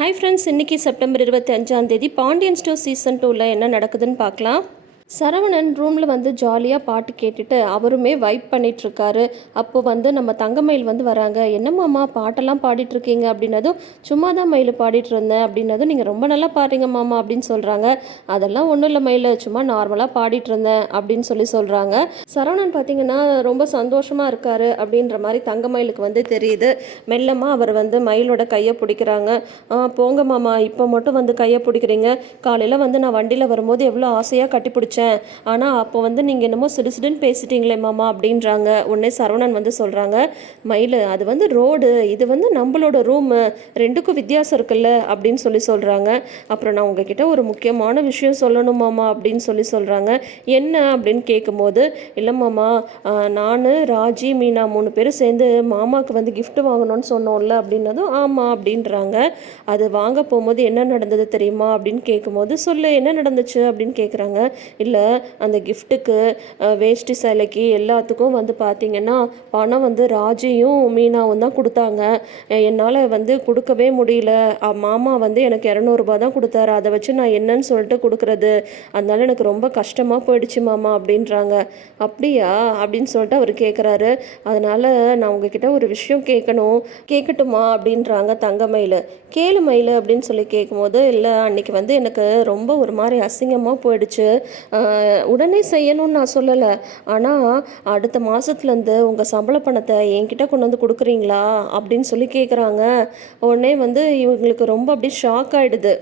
Hi friends இன்னைக்கு September இருபத்தி அஞ்சாம் தேதி பாண்டியன் ஸ்டோர் சீசன் டூவில் என்ன நடக்குதுன்னு பார்க்கலாம். சரவணன் ரூமில் வந்து ஜாலியாக பாட்டு கேட்டுட்டு அவருமே வைப் பண்ணிகிட்ருக்காரு அப்போ வந்து நம்ம தங்கமயில் வந்து வராங்க. என்னம்மாம்மா பாட்டெல்லாம் பாடிட்டுருக்கீங்க? அப்படின்னதும் சும்மா தான் மயில் பாடிட்டு இருந்தேன் அப்படின்னதும் நீங்கள் ரொம்ப நல்லா பாடுறீங்க மாமா அப்படின்னு சொல்கிறாங்க அதெல்லாம் ஒன்றும் இல்லை மயில் சும்மா நார்மலாக பாடிட்டு இருந்தேன் அப்படின்னு சொல்லி சொல்கிறாங்க சரவணன் பார்த்தீங்கன்னா ரொம்ப சந்தோஷமாக இருக்காரு அப்படின்ற மாதிரி தங்கமயிலுக்கு வந்து தெரியுது. மெல்லமாக அவர் வந்து மயிலோட கையை பிடிக்கிறாங்க. போங்க மாமா இப்போ மட்டும் வந்து கையை பிடிக்கிறீங்க. காலையில் வந்து நான் வண்டியில் வரும்போது எவ்வளோ ஆசையாக கட்டி பிடிச்சேன் ஆனால் அப்போ வந்து நீங்கள் என்னமோ சிடுசிடுன்னு பேசிட்டீங்களே மாமா அப்படின்றாங்க. உடனே சரவணன் வந்து சொல்கிறாங்க மயில் அது வந்து ரோடு இது வந்து நம்மளோட ரூமு ரெண்டுக்கும் வித்தியாசம் இருக்குல்ல அப்படின்னு சொல்லி சொல்கிறாங்க அப்புறம் நான் உங்ககிட்ட ஒரு முக்கியமான விஷயம் சொல்லணும் மாமா அப்படின்னு சொல்லி சொல்கிறாங்க என்ன அப்படின்னு கேட்கும்போது இல்லை மாமா நான் ராஜி மீனா மூணு பேரும் சேர்ந்து மாமாவுக்கு வந்து கிஃப்ட் வாங்கணும்னு சொன்னோம்ல அப்படின்னதும் ஆமாம் அப்படின்றாங்க. அது வாங்க போகும்போது என்ன நடந்தது தெரியுமா? அப்படின்னு கேட்கும்போது சொல்லு என்ன நடந்துச்சு? அப்படின்னு கேட்குறாங்க இல்லை அந்த கிஃப்ட்டுக்கு வேஷ்டி சேலைக்கு எல்லாத்துக்கும் வந்து பார்த்தீங்கன்னா பணம் வந்து ராஜியும் மீனாவும் தான் கொடுத்தாங்க. என்னால் வந்து கொடுக்கவே முடியல. மாமா வந்து எனக்கு இரநூறுபா தான் கொடுத்தாரு. அதை வச்சு நான் என்னன்னு சொல்லிட்டு கொடுக்குறது. அதனால எனக்கு ரொம்ப கஷ்டமாக போயிடுச்சு மாமா அப்படின்றாங்க. அப்படியா? அப்படின்னு சொல்லிட்டு அவர் கேட்குறாரு அதனால் நான் உங்ககிட்ட ஒரு விஷயம் கேட்கணும். கேட்கட்டுமா? அப்படின்றாங்க தங்கமயில். கேளு மயில் அப்படின்னு சொல்லி கேட்கும்போது இல்லை அன்னைக்கு வந்து எனக்கு ரொம்ப ஒரு மாதிரி அசிங்கமாக போயிடுச்சு. உடனே செய்யணும்னு நான் சொல்லலை. ஆனால் அடுத்த மாதத்துலேருந்து உங்கள் சம்பள பணத்தை என்கிட்ட கொண்டு வந்து கொடுக்குறீங்களா? அப்படின்னு சொல்லி கேட்குறாங்க உடனே வந்து இவங்களுக்கு ரொம்ப அப்படியே ஷாக் ஆகிடுது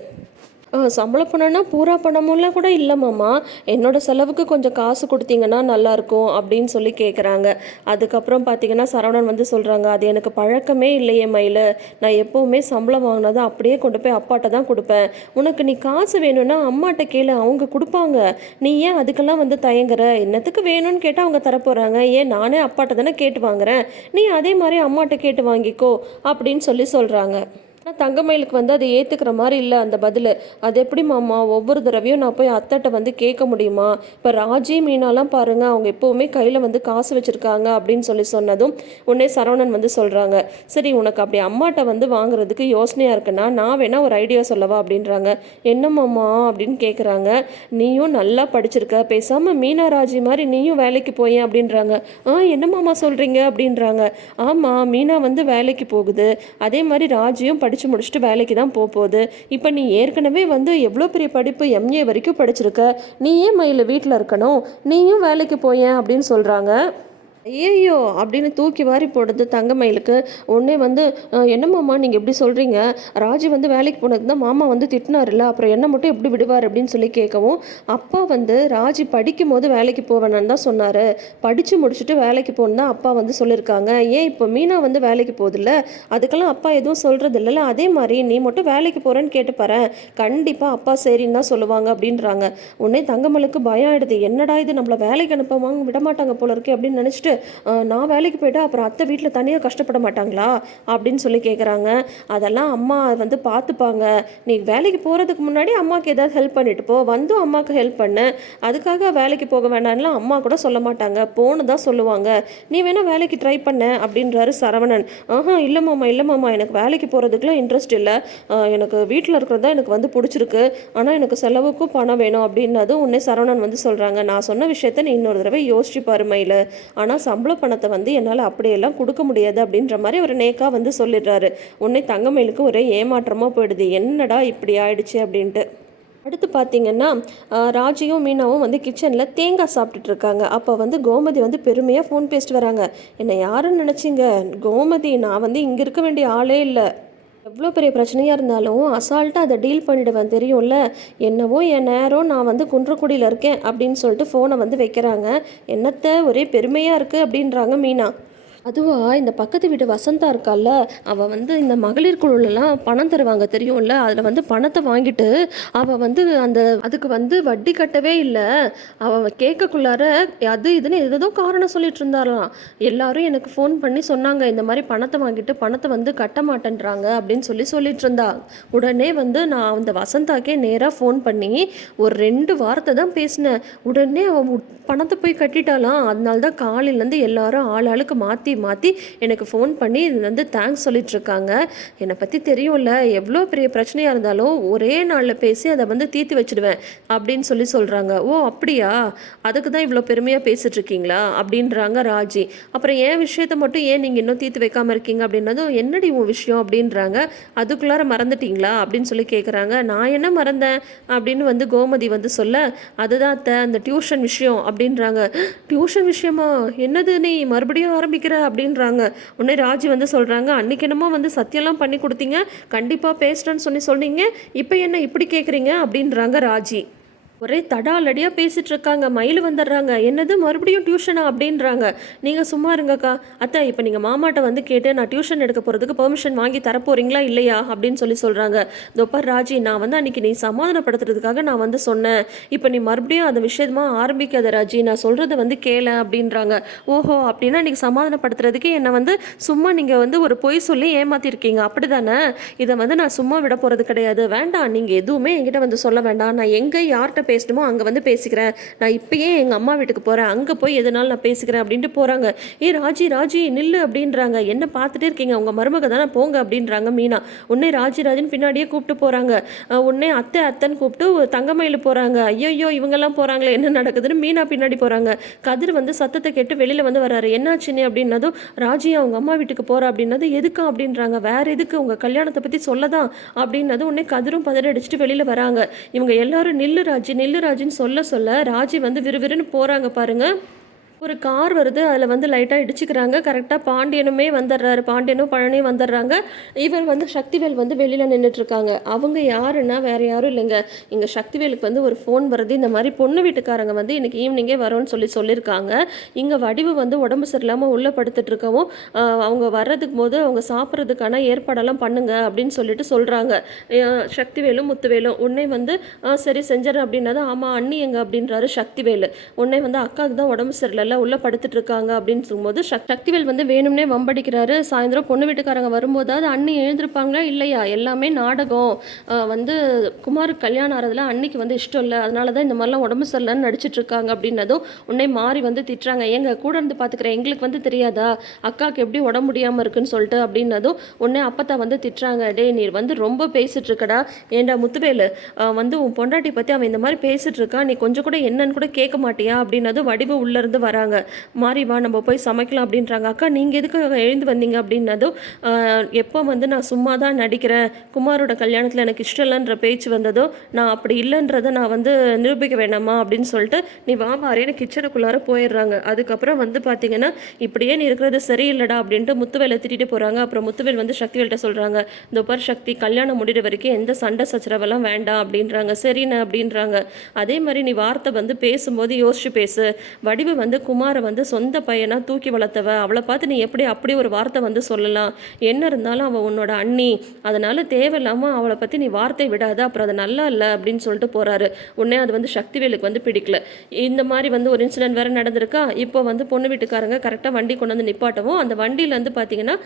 சம்பள பணம்னா பூரா பணமும்லாம் கூட இல்லைம்மாம்மா என்னோட செலவுக்கு கொஞ்சம் காசு கொடுத்தீங்கன்னா நல்லாயிருக்கும் அப்படின்னு சொல்லி கேட்குறாங்க அதுக்கப்புறம் பார்த்தீங்கன்னா சரவணன் வந்து சொல்கிறாங்க அது எனக்கு பழக்கமே இல்லையே மயில். நான் எப்போவுமே சம்பளம் வாங்கினதை அப்படியே கொண்டு போய் அப்பாட்ட தான் கொடுப்பேன். உனக்கு நீ காசு வேணும்னா அம்மாட்ட கேளு அவங்க கொடுப்பாங்க. நீ ஏன் அதுக்கெல்லாம் வந்து தயங்குற? என்னத்துக்கு வேணும்னு கேட்டால் அவங்க தரப்போகிறாங்க ஏன் நானே அப்பாட்ட தானே கேட்டு வாங்குறேன். நீ அதே மாதிரி அம்மாட்ட கேட்டு வாங்கிக்கோ அப்படின்னு சொல்லி சொல்கிறாங்க ஆனால் தங்கமயிலுக்கு வந்து அதை ஏற்றுக்கிற மாதிரி இல்லை அந்த பதில். அது எப்படி மாமா ஒவ்வொரு தடவையும் நான் போய் அத்தைட்ட வந்து கேட்க முடியுமா? இப்போ ராஜி மீனாலாம் பாருங்கள் அவங்க எப்போவுமே கையில் வந்து காசு வச்சுருக்காங்க அப்படின்னு சொல்லி சொன்னதும் உடனே சரவணன் வந்து சொல்கிறாங்க சரி உனக்கு அப்படி அம்மாட்ட வந்து வாங்குறதுக்கு யோசனையாக இருக்குன்னா நான் வேணால் ஒரு ஐடியா சொல்லவா? அப்படின்றாங்க. என்ன மாமா அப்படின்னு கேட்குறாங்க நீயும் நல்லா படிச்சிருக்க பேசாமல் மீனா ராஜி மாதிரி நீயும் வேலைக்கு போயேன் அப்படின்றாங்க. ஆ என்ன மாமா சொல்கிறீங்க அப்படின்றாங்க. ஆமாம் மீனா வந்து வேலைக்கு போகுது. அதே மாதிரி ராஜியும் படித்து முடிச்சுட்டு வேலைக்கு தான் போக போகுது. இப்போ நீ ஏற்கனவே வந்து எவ்வளோ பெரிய படிப்பு எம்ஏ வரைக்கும் படிச்சிருக்க. நீ ஏன் மயில் வீட்டில் இருக்கணும்? நீயும் வேலைக்கு போயேன் அப்படின்னு சொல்கிறாங்க ஐயோ அப்படின்னு தூக்கி வாரி போடுறது தங்கமயிலுக்கு. உடனே வந்து "அஹ், என்னம்மாம்மா நீங்கள் எப்படி சொல்கிறீங்க ராஜி வந்து வேலைக்கு போனது தான் மாமா வந்து திட்டினார்ல அப்புறம் என்ன மட்டும் எப்படி விடுவார்? அப்படின்னு சொல்லி கேட்கவும் அப்பா வந்து ராஜி படிக்கும் போது வேலைக்கு போவேனான்னு தான் சொன்னார். படித்து முடிச்சுட்டு வேலைக்கு போகணும் தான் அப்பா வந்து சொல்லியிருக்காங்க. ஏன் இப்போ மீனா வந்து வேலைக்கு போகுதில்ல? அதுக்கெல்லாம் அப்பா எதுவும் சொல்கிறது இல்லைல்ல அதே மாதிரி நீ மட்டும் வேலைக்கு போகிறேன்னு கேட்டுப்பாரு கண்டிப்பாக அப்பா சரின்னு தான் சொல்லுவாங்க அப்படின்றாங்க. உடனே தங்கமலுக்கு பயம் ஆயிடுது. என்னடா இது? நம்மளை வேலைக்கு அனுப்புவாங்க விட மாட்டாங்க போல இருக்கே அப்படின்னு நினச்சிட்டு நான் வேலைக்கு போயிட்டா அப்புறம் அத்தை வீட்டில் தனியாக கஷ்டப்பட மாட்டாங்களா? அப்படின்னு சொல்லி கேட்குறாங்க அதெல்லாம் அம்மா வந்து பார்த்துப்பாங்க நீ வேலைக்கு போகிறதுக்கு முன்னாடி அம்மாவுக்கு ஏதாவது ஹெல்ப் பண்ணிட்டு போ. வந்தும் அம்மாவுக்கு ஹெல்ப் பண்ணு. அதுக்காக வேலைக்கு போக வேண்டாம்லாம் அம்மா கூட சொல்ல மாட்டாங்க. போன்னு தான் சொல்லுவாங்க. நீ வேணால் வேலைக்கு ட்ரை பண்ண அப்படின்றாரு சரவணன். ஆஹா இல்லை மாமா இல்லை மாமா எனக்கு வேலைக்கு போகிறதுக்குலாம் இன்ட்ரெஸ்ட் இல்லை. எனக்கு வீட்டில் இருக்கிறது தான் எனக்கு வந்து பிடிச்சிருக்கு. ஆனால் எனக்கு செலவுக்கும் பணம் வேணும் அப்படின்னதும் உன்னே சரவணன் வந்து சொல்கிறாங்க நான் சொன்ன விஷயத்த நீ இன்னொரு தடவை யோசிச்சு பாரு ஆனால் சம்பள பணத்தை வந்து என்னால் அப்படியெல்லாம் கொடுக்க முடியாது அப்படின்ற மாதிரி ஒரு நேக்காக வந்து சொல்லிடுறாரு. உடனே தங்கமயிலுக்கு ஒரே ஏமாற்றமாக போயிடுது. என்னடா இப்படி ஆயிடுச்சு அப்படின்ட்டு. அடுத்து பார்த்தீங்கன்னா ராஜியும் மீனாவும் வந்து கிச்சனில் தேங்காய் சாப்பிட்டுட்டு இருக்காங்க. அப்போ வந்து கோமதி வந்து பெருமையாக ஃபோன் பேசிட்டு வராங்க. என்னை யாருன்னு நினச்சிங்க? கோமதி நான் வந்து இங்கே இருக்க வேண்டிய ஆளே இல்லை. எவ்வளோ பெரிய பிரச்சனையாக இருந்தாலும் அசால்ட்டாக அதை டீல் பண்ணிடுவேன். தெரியும்ல? என்னவோ என் நேரம் நான் வந்து குன்றக்குடியில் இருக்கேன் அப்படின்னு சொல்லிட்டு ஃபோனை வந்து வைக்கிறாங்க. என்னத்த? ஒரே பெருமையாக இருக்குது அப்படின்றாங்க மீனா. அதுவா இந்த பக்கத்து வீட்டு வசந்தா இருக்கால்ல அவள் வந்து இந்த மகளிர் குழுலலாம் பணம் தருவாங்க தெரியும்ல அதில் வந்து பணத்தை வாங்கிட்டு அவள் வந்து அந்த அதுக்கு வந்து வட்டி கட்டவே இல்லை. அவள் கேட்கக்குள்ளார அது இதுன்னு ஏதோ காரணம் சொல்லிட்டு இருந்தாராம். எல்லாரும் எனக்கு ஃபோன் பண்ணி சொன்னாங்க இந்த மாதிரி பணத்தை வாங்கிட்டு பணத்தை வந்து கட்ட மாட்டேன்றாங்க அப்படின்னு சொல்லி சொல்லிட்டு இருந்தா. உடனே வந்து நான் அந்த வசந்தாக்கே நேராக ஃபோன் பண்ணி ஒரு ரெண்டு வாரத்தை தான் பேசினேன். உடனே அவன் உட்- பணத்தை போய் கட்டிட்டாலாம் அதனால தான் காலையிலேருந்து எல்லாரும் ஆள் ஆளுக்கு மாற்றி மாற்றி எனக்கு ஃபோன் பண்ணி இது வந்து தேங்க்ஸ் சொல்லிகிட்ருக்காங்க என்னை பற்றி தெரியும்ல எவ்வளோ பெரிய பிரச்சனையாக இருந்தாலும் ஒரே நாளில் பேசி அதை வந்து தீர்த்து வச்சிடுவேன் அப்படின்னு சொல்லி சொல்கிறாங்க ஓ அப்படியா? அதுக்கு தான் இவ்வளோ பெருமையாக பேசிட்டு இருக்கீங்களா அப்படின்றாங்க ராஜி. அப்புறம் என் விஷயத்த மட்டும் ஏன் நீங்கள் இன்னும் தீர்த்து வைக்காமல் இருக்கீங்க அப்படின்னதும் என்னடி உன் விஷயம் அப்படின்றாங்க. அதுக்குள்ளார மறந்துட்டீங்களா? அப்படின்னு சொல்லி கேட்குறாங்க நான் என்ன மறந்தேன்? அப்படின்னு வந்து கோமதி வந்து சொல்ல அதுதான் அத்தை அந்த டியூஷன் விஷயம் அப்படின்றாங்க. டியூஷன் விஷயமா? என்னது நீ? மறுபடியும் ஆரம்பிக்கிற? அப்படின்றாங்க. உடனே ராஜி வந்து சொல்கிறாங்க அன்னைக்கு என்னமோ வந்து சத்தியம்லாம் பண்ணி கொடுத்தீங்க. கண்டிப்பாக பேசுகிறேன்னு சொல்லி சொன்னீங்க. இப்போ என்ன இப்படி கேட்குறீங்க அப்படின்றாங்க ராஜி. ஒரே தடாலடியாக பேசிட்டு இருக்காங்க மயில் வந்துடுறாங்க. என்னது மறுபடியும் டியூஷனா அப்படின்றாங்க. நீங்கள் சும்மா இருங்கக்கா. அத்தை இப்போ நீங்கள் மாமாட்ட வந்து கேட்டு நான் டியூஷன் எடுக்க போகிறதுக்கு பெர்மிஷன் வாங்கி தரப்போறீங்களா இல்லையா அப்படின்னு சொல்லி சொல்கிறாங்க தொப்பர் ராஜி நான் வந்து அன்னைக்கு நீ சமாதானப்படுத்துறதுக்காக நான் வந்து சொன்னேன். இப்போ நீ மறுபடியும் அந்த விஷயமா ஆரம்பிக்காத ராஜி. நான் சொல்கிறத வந்து கேள அப்படின்றாங்க. ஓஹோ அப்படின்னா நீங்கள் சமாதானப்படுத்துறதுக்கு என்னை வந்து சும்மா நீங்கள் வந்து ஒரு பொய் சொல்லி ஏமாத்திருக்கீங்க. அப்படி தானே இதை வந்து நான் சும்மா விட போகிறது கிடையாது. வேண்டாம் நீங்கள் எதுவுமே என்கிட்ட வந்து சொல்ல வேண்டாம். நான் எங்கே யார்கிட்ட பேசணுமோ அங்கே வந்து பேசிக்கிறேன். நான் இப்பயே எங்கள் அம்மா வீட்டுக்கு போகிறேன் அங்கே போய் எதனாலும் நான் பேசிக்கிறேன் அப்படின்ட்டு போகிறாங்க ஏ ராஜி ராஜி நில்லு அப்படின்றாங்க. என்ன பார்த்துட்டே இருக்கீங்க? உங்கள் மருமக தானே போங்க அப்படின்றாங்க மீனா. உன்னே ராஜி ராஜின்னு பின்னாடியே கூப்பிட்டு போகிறாங்க உன்னே அத்தை அத்தைன்னு கூப்பிட்டு ஒரு தங்கமயில் போகிறாங்க ஐயோ இவங்கெல்லாம் போகிறாங்களே என்ன நடக்குதுன்னு மீனா பின்னாடி போகிறாங்க கதிர் வந்து சத்தத்தை கேட்டு வெளியில் வந்து வராரு என்னாச்சுன்னு அப்படின்னதும் ராஜி அவங்க அம்மா வீட்டுக்கு போகிறா அப்படின்னது எதுக்கு அப்படின்றாங்க. வேற எதுக்கு? உங்கள் கல்யாணத்தை பற்றி சொல்லதான் அப்படின்னது உடனே கதிரும் பதற அடிச்சுட்டு வெளியில் வராங்க. இவங்க எல்லாரும் நில்லு ராஜி நில்லு ராஜின்னு சொல்ல சொல்ல ராஜி வந்து விறுவிறுன்னு போகிறாங்க பாருங்க. ஒரு கார் வருது அதில் வந்து லைட்டாக இடிச்சுக்கிறாங்க. கரெக்டாக பாண்டியனுமே வந்துடுறாரு. பாண்டியனும் பழனியும் வந்துடுறாங்க. இவர் வந்து சக்திவேல் வந்து வெளியில் நின்றுட்டுருக்காங்க அவங்க யாருன்னா வேறு யாரும் இல்லைங்க. இங்கே சக்திவேலுக்கு வந்து ஒரு ஃபோன் வருது. இந்த மாதிரி பொண்ணு வீட்டுக்காரங்க வந்து இன்றைக்கி ஈவினிங்கே வரோன்னு சொல்லி சொல்லியிருக்காங்க. இங்கே வடிவு வந்து உடம்பு சரியில்லாமல் உள்ளே படுத்துட்ருக்கவும் அவங்க வர்றதுக்கு போது அவங்க சாப்பிட்றதுக்கான ஏற்பாடெல்லாம் பண்ணுங்க அப்படின்னு சொல்லிட்டு சொல்கிறாங்க சக்திவேலும் முத்துவேலும். உன்னை வந்து சரி செஞ்சிடறேன் தான் ஆமாம் அண்ணி எங்க அப்படின்றாரு சக்திவேலு. உன்னை வந்து அக்காவுக்கு தான் உடம்பு சரியில்லை. உள்ளே படுத்துட்டு இருக்காங்க அப்படின்னு சொல்லும்போது சக் சக்திவேல் வந்து வேணும்னே வம்படிக்கிறாரு. சாயந்தரம் பொண்ணு வீட்டுக்காரங்க வரும்போதாவது அண்ணி எழுந்திருப்பாங்களா இல்லையா? எல்லாமே நாடகம். வந்து குமாருக்கு கல்யாணம் ஆகிறதுல அன்னைக்கு வந்து இஷ்டம் இல்லை. அதனால தான் இந்த மாதிரிலாம் உடம்பு சரியில்லைன்னு நடிச்சிட்டு இருக்காங்க அப்படின்னதும் உன்னை மாறி வந்து திட்டுறாங்க. எங்க கூட இருந்து பார்த்துக்கிறேன் எங்களுக்கு வந்து தெரியாதா? அக்காவுக்கு எப்படி உடம்பு முடியாமல் இருக்குன்னு சொல்லிட்டு அப்படின்னதும் உடனே அப்பத்தா வந்து திட்டுறாங்க. டேய் நீர் வந்து ரொம்ப பேசிட்டு இருக்கடா. ஏண்டா முத்துவேலு வந்து உன் பொண்டாட்டி பற்றி அவன் இந்த மாதிரி பேசிட்டு இருக்கான் நீ கொஞ்சம் கூட என்னன்னு கூட கேட்க மாட்டியா? அப்படின்னதும் வடிவு உள்ளேருந்து வர வராங்க மாறி வா நம்ம போய் சமைக்கலாம் அப்படின்றாங்க. அக்கா நீங்கள் எதுக்கு எழுந்து வந்தீங்க அப்படின்னதும் எப்போ வந்து நான் சும்மா தான் நடிக்கிறேன். குமாரோட கல்யாணத்தில் எனக்கு இஷ்டம் இல்லைன்ற பேச்சு வந்ததோ நான் அப்படி இல்லைன்றதை நான் வந்து நிரூபிக்க வேணாமா அப்படின்னு சொல்லிட்டு நீ வா மாறின்னு கிச்சனுக்குள்ளார போயிடுறாங்க. அதுக்கப்புறம் வந்து பார்த்தீங்கன்னா இப்படியே நீ இருக்கிறது சரியில்லடா அப்படின்ட்டு முத்துவேலை திட்டிட்டு போகிறாங்க அப்புறம் முத்துவேல் வந்து சக்திவேல்கிட்ட சொல்கிறாங்க இந்த பர் சக்தி கல்யாணம் முடிகிற வரைக்கும் எந்த சண்டை சச்சரவெல்லாம் வேண்டாம் அப்படின்றாங்க. சரிண்ணே அப்படின்றாங்க. அதே மாதிரி நீ வார்த்தை வந்து பேசும்போது யோசிச்சு பேசு. வடிவு வந்து குமாரை வந்து சொந்த பையனாக தூக்கி வளர்த்தவ? அவளை பார்த்து நீ எப்படி அப்படி ஒரு வார்த்தை வந்து சொல்லலாம்? என்ன இருந்தாலும் அவள் உன்னோட அண்ணி. அதனால் தேவையில்லாமல் அவளை பற்றி நீ வார்த்தை விடாத. அப்புறம் அது நல்லா இல்லை அப்படின்னு சொல்லிட்டு போகிறாரு உடனே அது வந்து சக்திவேலுக்கு வந்து பிடிக்கல. இந்த மாதிரி வந்து ஒரு இன்சிடென்ட் வேறு நடந்திருக்கா? இப்போ வந்து பொண்ணு வீட்டுக்காரங்க கரெக்டாக வண்டி கொண்டு வந்து நிப்பாட்டவும் அந்த வண்டியிலேருந்து பார்த்தீங்கன்னா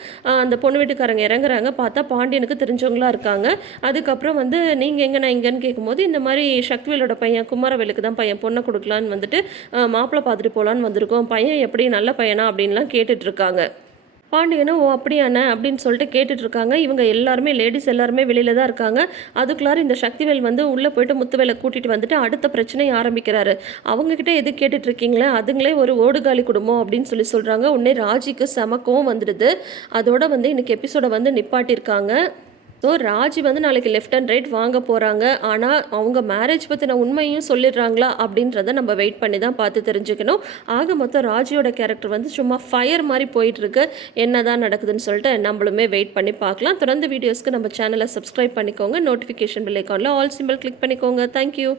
அந்த பொண்ணு வீட்டுக்காரங்க இறங்குறாங்க. பார்த்தா பாண்டியனுக்கு தெரிஞ்சவங்களா இருக்காங்க. அதுக்கப்புறம் வந்து நீங்கள் எங்கே நான் இங்கேன்னு கேட்கும்போது இந்த மாதிரி சக்திவேலோட பையன் குமாரவேலுக்கு தான் பையன் பொண்ணை கொடுக்கலான்னு வந்துட்டு மாப்பிள்ளை பார்த்துட்டு போகலான்னு வந்திருக்கோம். பையன் எப்படி நல்ல பையனா அப்படின்லாம் கேட்டுட்ருக்காங்க. பாண்டியனும் ஓ அப்படியாண்ணே அப்படின்னு சொல்லிட்டு கேட்டுட்ருக்காங்க. இவங்க எல்லாருமே லேடிஸ் எல்லாருமே வெளியில தான் இருக்காங்க. அதுக்குள்ளார இந்த சக்திவேல் வந்து உள்ளே போயிட்டு முத்துவேலை கூட்டிகிட்டு வந்துட்டு அடுத்த பிரச்சனையை ஆரம்பிக்கிறாரு. அவங்கக்கிட்ட எது கேட்டுட்ருக்கீங்களே அதுங்களே ஒரு ஓடுகாலி குடும்பம் அப்படின்னு சொல்லி சொல்கிறாங்க உடனே ராஜிக்கு செமக்கவும் வந்துடுது. அதோட வந்து இன்னைக்கு எபிசோடை வந்து நிப்பாட்டியிருக்காங்க. ஸோ ராஜி வந்து நாளைக்கு லெஃப்ட் அண்ட் ரைட் வாங்க போகிறாங்க ஆனால் அவங்க மேரேஜ் பற்றின உண்மையும் சொல்லிடுறாங்களா அப்படின்றத நம்ம வெயிட் பண்ணி தான் பார்த்து தெரிஞ்சுக்கணும். ஆக மொத்தம் ராஜியோட கேரக்டர் வந்து சும்மா ஃபயர் மாதிரி போயிட்டுருக்கு. என்ன தான் நடக்குதுன்னு சொல்லிட்டு நம்மளுமே வெயிட் பண்ணி பார்க்கலாம். தொடர்ந்து வீடியோஸ்க்கு நம்ம சேனலை சப்ஸ்கிரைப் பண்ணிக்கோங்க. நோட்டிஃபிகேஷன் பில் ஐக்கானில் ஆல் சிம்பிள் கிளிக் பண்ணிக்கோங்க. Thank you